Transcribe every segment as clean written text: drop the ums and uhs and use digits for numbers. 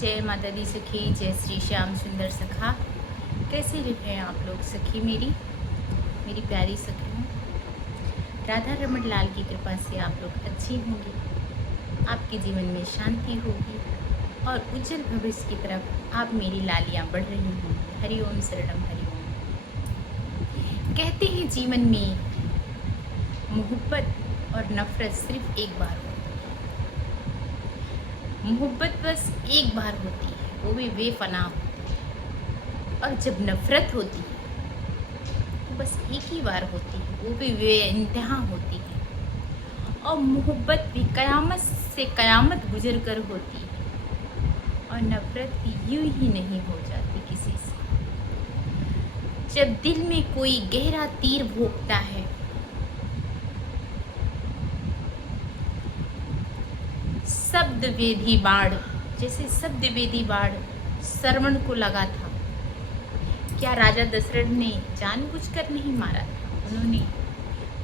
जय माता दी सखी, जय श्री श्याम सुंदर सखा। कैसे रहे हैं आप लोग सखी मेरी प्यारी सखी हूँ। राधा रमण लाल की कृपा से आप लोग अच्छी होंगी, आपके जीवन में शांति होगी और उज्जवल भविष्य की तरफ आप मेरी लालियाँ बढ़ रही होंगी। हरि ओम शरणम हरि ओम। कहते हैं जीवन में मोहब्बत और नफरत सिर्फ एक बार होती है। मोहब्बत बस एक बार होती है, वो भी बेफना होती है। और जब नफरत होती है तो बस एक ही बार होती है, वो भी बेइंतहा होती है। और मोहब्बत भी कयामत से कयामत गुजर कर होती है और नफरत भी यूं ही नहीं हो जाती किसी से। जब दिल में कोई गहरा तीर भोंकता है, शब्द वेदी बाढ़, जैसे शब्द वेदी बाढ़ श्रवण को लगा था। क्या राजा दशरथ ने जानबूझकर नहीं मारा था?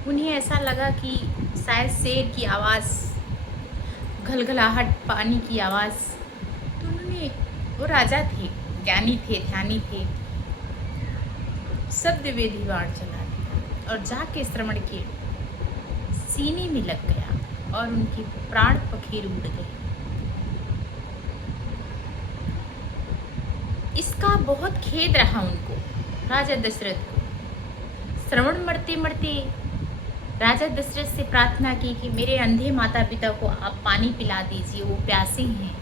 उन्हें ऐसा लगा कि शायद शेर की आवाज़, घलघलाहट पानी की आवाज़, तो उन्होंने, वो राजा थे, ज्ञानी थे, ध्यानी थे, शब्द वेदी बाढ़ चला दिया और जाके श्रवण के सीने में लग गया और उनके प्राण पखेर उड़ गए। इसका बहुत खेद रहा उनको, राजा दशरथ को। श्रवण मरते मरते राजा दशरथ से प्रार्थना की कि मेरे अंधे माता पिता को आप पानी पिला दीजिए, वो प्यासे हैं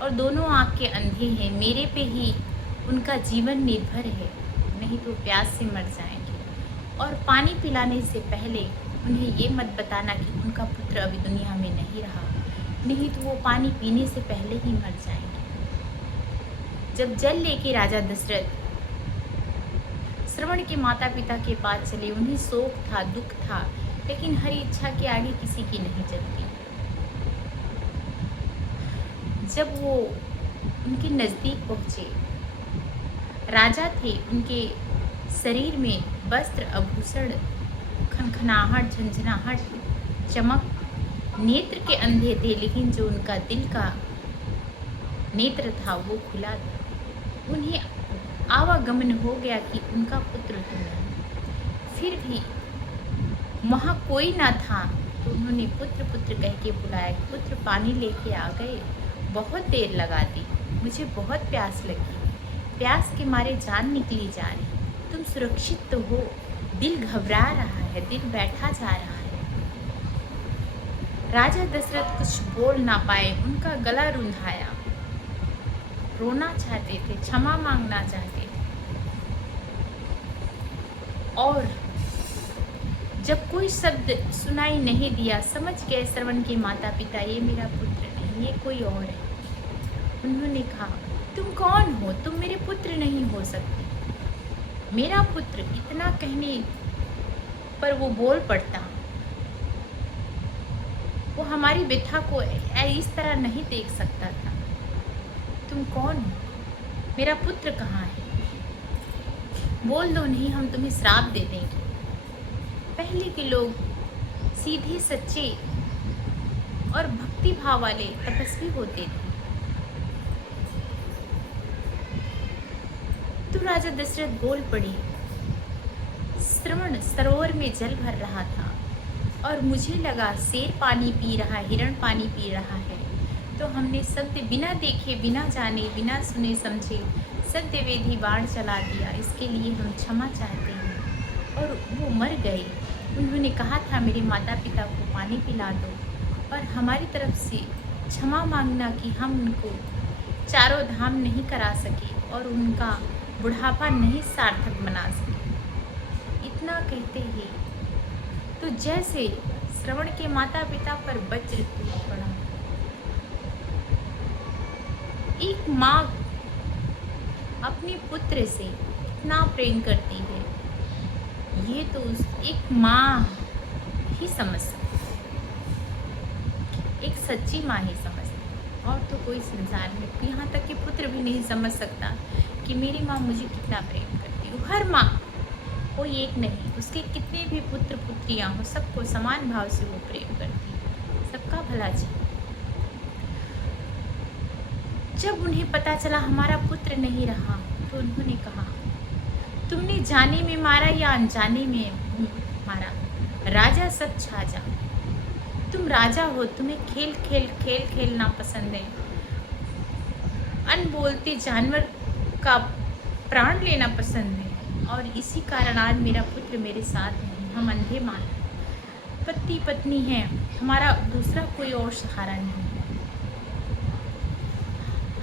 और दोनों आँख के अंधे हैं, मेरे पे ही उनका जीवन निर्भर है, नहीं तो प्यास से मर जाएंगे। और पानी पिलाने से पहले उन्हें ये मत बताना कि उनका पुत्र अभी दुनिया में नहीं रहा, नहीं तो वो पानी पीने से पहले ही मर जाएंगे। जब जल लेके राजा दशरथ श्रवण के माता पिता के पास चले, उन्हें शोक था, दुख था, लेकिन हरी इच्छा के आगे किसी की नहीं चलती। जब वो उनके नज़दीक पहुँचे, राजा थे, उनके शरीर में वस्त्र आभूषण, खनखनाहट, झंझनाहट, चमक, नेत्र के अंधे थे, लेकिन जो उनका दिल का नेत्र था वो खुला था। उन्हें आवागमन हो गया कि उनका पुत्र तो नहीं। फिर भी वहाँ कोई ना था तो उन्होंने पुत्र पुत्र कह के बुलाया। पुत्र पानी लेके आ गए। बहुत देर लगा दी, मुझे बहुत प्यास लगी, प्यास के मारे जान निकली जा रही। तुम सुरक्षित तो हो? दिल घबरा रहा है, दिल बैठा जा रहा है। राजा दशरथ कुछ बोल ना पाए, उनका गला रुंधाया, रोना चाहते थे, क्षमा मांगना चाहते थे। और जब कोई शब्द सुनाई नहीं दिया, समझ गए श्रवण के माता पिता ये मेरा पुत्र नहीं, ये कोई और है। उन्होंने कहा तुम कौन हो? तुम मेरे पुत्र नहीं हो सकते। मेरा पुत्र, इतना कहने पर वो बोल पड़ता। वो हमारी व्यथा को इस तरह नहीं देख सकता था। तुम कौन हो? मेरा पुत्र कहाँ है? बोल दो, नहीं हम तुम्हें श्राप दे देंगे। पहले के लोग सीधे, सच्चे और भक्ति भाव वाले तपस्वी होते थे। तो राजा दशरथ बोल पड़ी, श्रवण सरोवर में जल भर रहा था और मुझे लगा शेर पानी पी रहा, हिरण पानी पी रहा है, तो हमने शब्द बिना देखे, बिना जाने, बिना सुने समझे शब्द वेदी बाढ़ चला दिया। इसके लिए हम क्षमा चाहते हैं। और वो मर गए। उन्होंने कहा था मेरे माता पिता को पानी पिला दो और हमारी तरफ से क्षमा मांगना कि हम उनको चारों धाम नहीं करा सके और उनका बुढ़ापा नहीं सार्थक बना सके। इतना कहते ही तो जैसे श्रवण के माता पिता पर वज्र टूट पड़ा। एक माँ अपने पुत्र से इतना प्रेम करती है, ये तो एक माँ ही समझ सकती, एक सच्ची माँ ही समझ सकती। और तो कोई संसार में, यहाँ तक कि पुत्र भी नहीं समझ सकता कि मेरी माँ मुझे कितना प्रेम करती है। हर माँ, कोई एक नहीं, उसके कितने भी पुत्र पुत्रियाँ हो, सबको समान भाव से वो प्रेम करती है, सबका भला चाहती। जब उन्हें पता चला हमारा पुत्र नहीं रहा, तो उन्होंने कहा, तुमने जाने में मारा या अनजाने में मारा, राजा सब छा जा। तुम राजा हो, तुम्हें खेल खेलना पसंद है, अनबोलते जानवर का प्राण लेना पसंद है, और इसी कारण आज मेरा पुत्र मेरे साथ नहीं। हम अंधे मान, पति पत्नी हैं, हमारा दूसरा कोई और सहारा नहीं।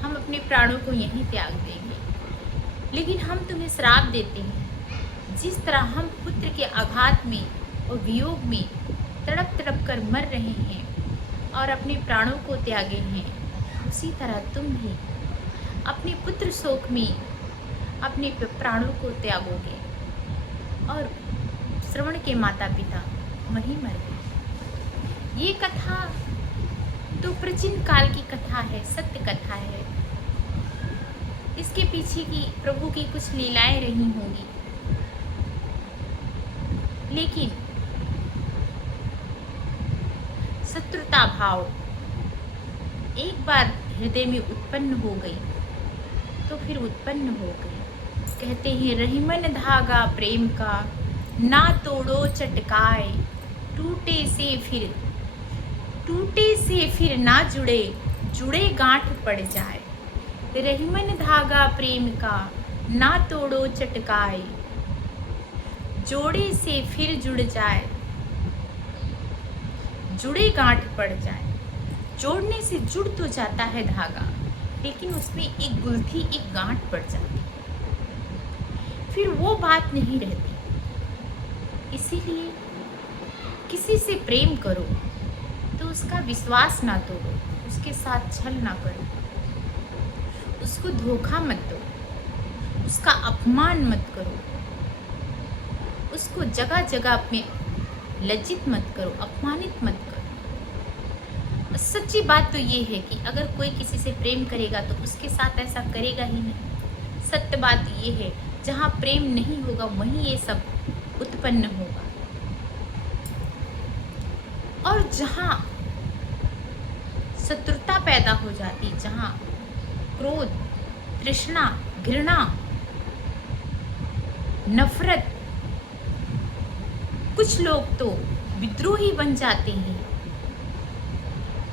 हम अपने प्राणों को यहीं त्याग देंगे, लेकिन हम तुम्हें श्राप देते हैं। जिस तरह हम पुत्र के आघात में और वियोग में तड़प तड़प कर मर रहे हैं और अपने प्राणों को त्यागे हैं, उसी तरह तुम भी अपने पुत्र शोक में अपने प्राणों को त्यागोगे। और श्रवण के माता पिता वहीं मर गए। ये कथा तो प्राचीन काल की कथा है, सत्य कथा है। इसके पीछे की प्रभु की कुछ लीलाएं रही होंगी, लेकिन शत्रुता भाव एक बार हृदय में उत्पन्न हो गई तो फिर उत्पन्न हो गई। कहते हैं, रहीमन धागा प्रेम का ना तोड़ो चटकाए, टूटे से फिर ना जुड़े, जुड़े गांठ पड़ जाए। रहीमन धागा प्रेम का ना तोड़ो चटकाए, जोड़े से फिर जुड़ जाए, जुड़े गांठ पड़ जाए। जोड़ने से जुड़ तो जाता है धागा, लेकिन उसमें एक गुलथी, एक गांठ पड़ जाती है, फिर वो बात नहीं रहती। इसीलिए किसी से प्रेम करो तो उसका विश्वास ना तोड़ो, उसके साथ छल ना करो, उसको धोखा मत दो, उसका अपमान मत करो, उसको जगह जगह में लज्जित मत करो, अपमानित मत करो। सच्ची बात तो ये है कि अगर कोई किसी से प्रेम करेगा तो उसके साथ ऐसा करेगा ही नहीं। सत्य बात ये है, जहाँ प्रेम नहीं होगा वहीं ये सब उत्पन्न होगा, और जहाँ शत्रुता पैदा हो जाती, जहाँ क्रोध, तृष्णा, घृणा, नफरत, कुछ लोग तो विद्रोही बन जाते हैं,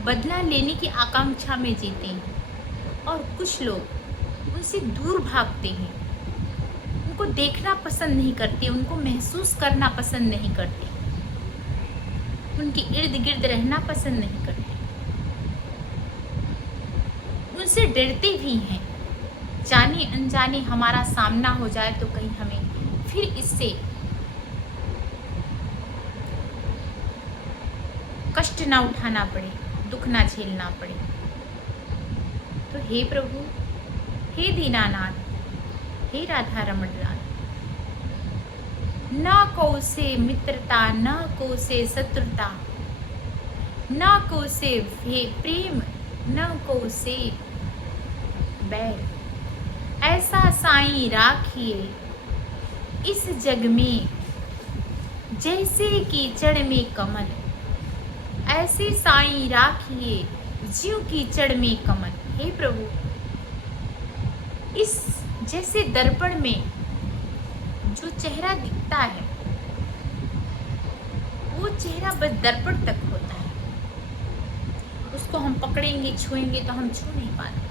बदला लेने की आकांक्षा में जीते हैं, और कुछ लोग उनसे दूर भागते हैं, उनको देखना पसंद नहीं करते, उनको महसूस करना पसंद नहीं करते, उनके इर्द गिर्द रहना पसंद नहीं करते, उनसे डरते भी हैं। जाने अनजाने हमारा सामना हो जाए तो कहीं हमें फिर इससे कष्ट ना उठाना पड़े, दुख ना झेलना पड़े। तो हे प्रभु, हे दीनानाथ, हे राधा रमण लाल, ना को से मित्रता, ना को से शत्रुता, ना को से प्रेम, न को से बैर, ऐसा साईं राखिए इस जग में, जैसे कीचड़ में कमल, ऐसे साईं राखिए ज्यों कीचड़ में कमल। हे प्रभु, इस जैसे दर्पण में जो चेहरा दिखता है, वो चेहरा बस दर्पण तक होता है, उसको हम पकड़ेंगे, छुएंगे तो हम छू नहीं पाते।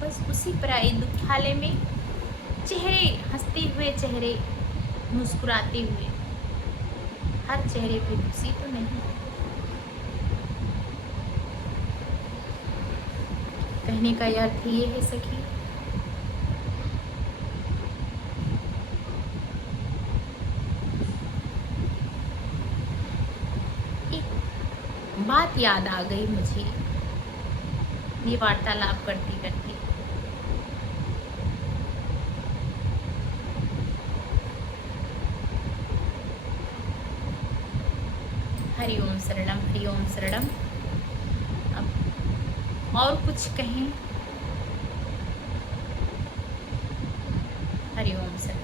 बस उसी पराई दुखालय में चेहरे, हंसते हुए चेहरे, मुस्कुराते हुए, हर चेहरे पे खुशी तो नहीं। कहने का अर्थ ये है सखी, एक बात याद आ गई मुझे ये वार्तालाप करते करते। हरिओम शरणम, हरिओम शरणम। अब और कुछ कहें? हरिओम शरणम।